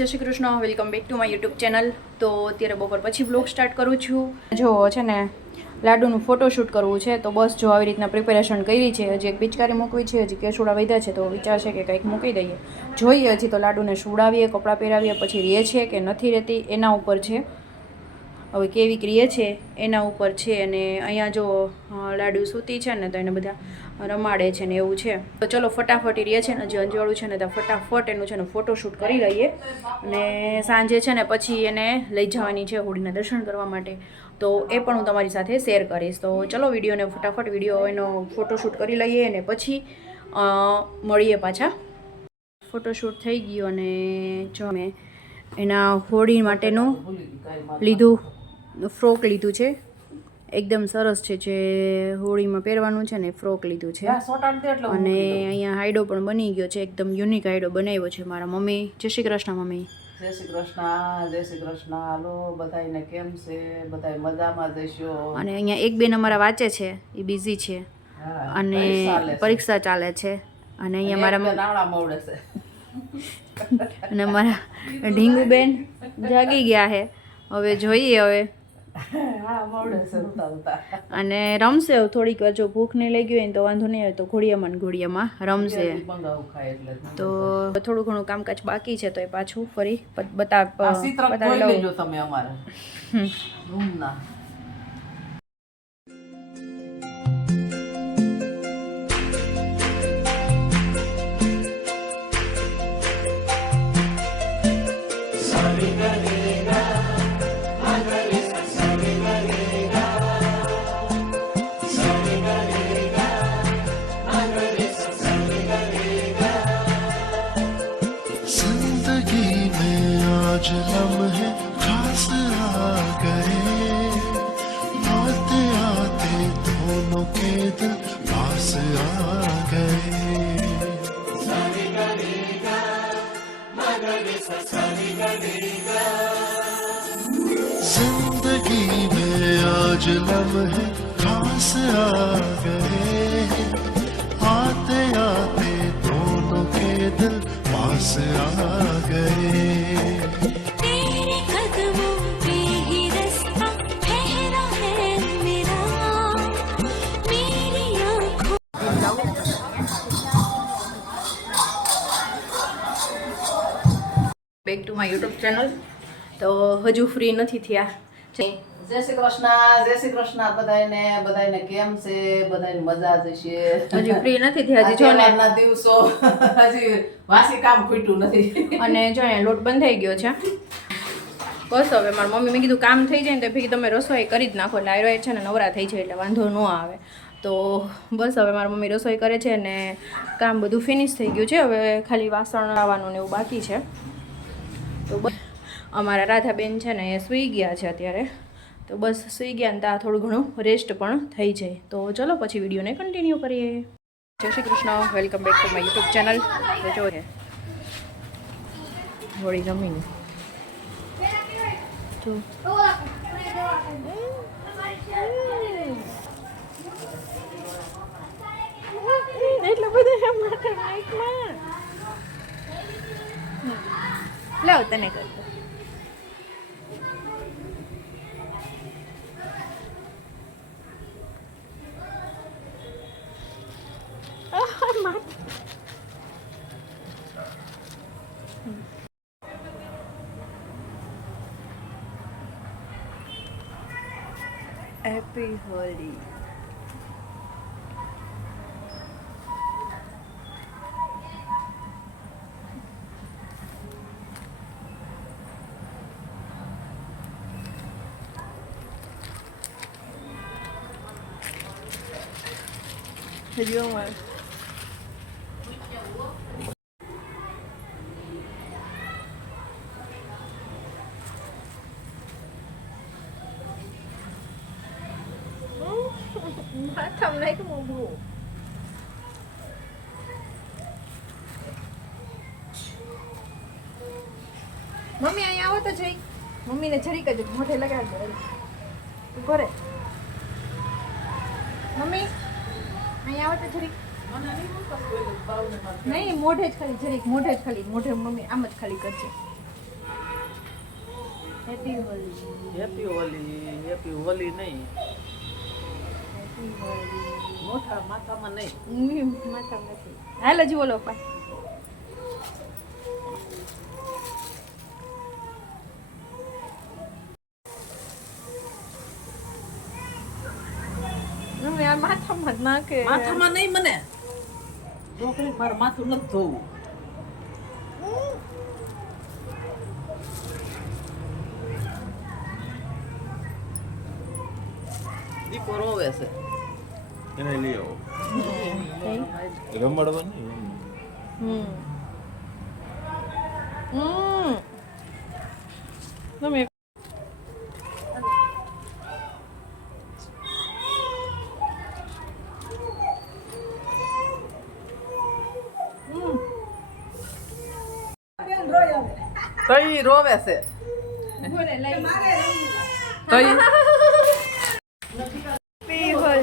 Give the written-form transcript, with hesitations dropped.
જય Shri Krishna, welcome back to my YouTube channel. તો અત્યારે બપોર પછી બ્લોગ સ્ટાર્ટ કરું છું. જો છે ને લાડુનું ફોટોશૂટ કરવું છે, તો બસ જો આવી રીતના પ્રિપેરેશન કરી છે. હજી એક પિચકારી મૂકવી છે, હજી કેસુડા વધ્યા છે, તો વિચાર છે કે કંઈક મૂકી દઈએ. જોઈએ હજી તો લાડુને સુડાવીએ, કપડાં પહેરાવીએ, પછી રહે છે કે નથી રહેતી એના ઉપર છે. હવે કેવી ક્રિએ છે એના ઉપર છે. અને અહીંયા જો લાડુ સૂતી છે ને, તો એને બધા રમાડે છે ને એવું છે. તો ચલો ફટાફટ રહે છે ને, જે અંજવાળું છે ને તો ફટાફટ એનું છે ને ફોટોશૂટ કરી લઈએ. અને સાંજે છે ને પછી એને લઈ જવાની છે હોળીના દર્શન કરવા માટે, તો એ પણ હું તમારી સાથે શેર કરીશ. તો ચલો વિડીયોને ફટાફટ એનો ફોટોશૂટ કરી લઈએ અને પછી મળીએ પાછા. ફોટોશૂટ થઈ ગયું અને જો મેં એના હોળી માટેનું લીધું, ફ્રોક લીધું છે, એકદમ સરસ છે. જે હોળીમાં પહેરવાનું છે ને ફ્રોક લીધું છે. અને અહીંયા હાઈડો પણ બની ગયો છે, એકદમ યુનિક હાઈડો બનાવ્યો છે મારા મમ્મી. જય શ્રી કૃષ્ણ મમ્મી. જય શ્રી કૃષ્ણ, જય શ્રી કૃષ્ણ. હાલો બધાને કેમ છે? બધા મજામાં જશો. અને અહીંયા એક બેન અમારા વાંચે છે, એ બિઝી છે અને પરીક્ષા ચાલે છે. અને અહીંયા મારા નાવડા મોડે છે અને મારા ઢીંગુબેન જાગી ગયા છે. હવે જોઈએ હવે અને રમશે થોડીક વાર. જો ભૂખ નહીં લાગી હોય ને તો વાંધો નહીં આવે, તો ઘોડિયામાં રમશે. તો થોડું ઘણું કામકાજ બાકી છે, તો એ પાછું ફરી બતાવી લઉં તમે અમારે રૂમના. आज लम्हे खास आ गए, आते आते दोनों के दिल पास आ गए. जिंदगी में आज लम्हे खास आ गए, आते आते दोनों के दिल पास आ गए. Back to my YouTube channel. તો હજુ ફ્રી નથી થયા. જય શ્રી કૃષ્ણ, જય શ્રી કૃષ્ણ. બધાને કેમ છે? બધાને મજા જશે. હજુ ફ્રી નથી થયા. હજી જો ને દિવસો હજી વાસી કામ ખૂટ્યું નથી. અને જો ને લોટ બંધાઈ ગયો છે. બસ હવે મારી મમ્મી મેં કીધું કામ થઈ જાય ને તો ભેગી તમે રસોઈ કરી જ નાખો, એટલે આયરો છે ને નવરા થઈ જાય એટલે વાંધો ન આવે. તો બસ હવે મારી મમ્મી રસોઈ કરે છે ને કામ બધું ફિનિશ થઈ ગયું છે. હવે ખાલી વાસણ લાવવાનું ને એવું બાકી છે. તો બસ અમારા રાધાબેન છે ને એ સૂઈ ગયા છે અત્યારે. તો બસ સૂઈ ગયા ને ત્યાં થોડું ઘણું રેસ્ટ પણ થઈ જાય. તો ચલો પછી વિડીયોને કન્ટિન્યુ કરીએ. જય Shri Krishna, welcome back to my YouTube channel. તો જો છે હોળી રમીને જો એટલું બધું લાવ તને કરતો. હેપી હોલી. હજી અમારે માથામાં નાખ્યું ઊભું. મમ્મી અહીંયા આવો તો જઈ. મમ્મીને જરીક જ મોઢે લગાડી દે. તું કરે મમ્મી અહીંયા આવો તો જરીક. નહીં મોઢે જ ખાલી જરીક, મોઢે જ ખાલી, મોઢે મમ્મી આમ જ ખાલી કરજે. હેપી હોલી હેપી હોલી નહીં, મોટા માથામાં નહીં. માથામાંથી હાલ હજી બોલો પા માથામાં જ નાખે માથામાં નહીં મને છોકરી મારું માથું નથી ધોવું. દીપો રોવે છે. એને લઈ આવો રમડવાની તમે તઈ રોવે છે. બોલે લઈ તઈ પી હોલ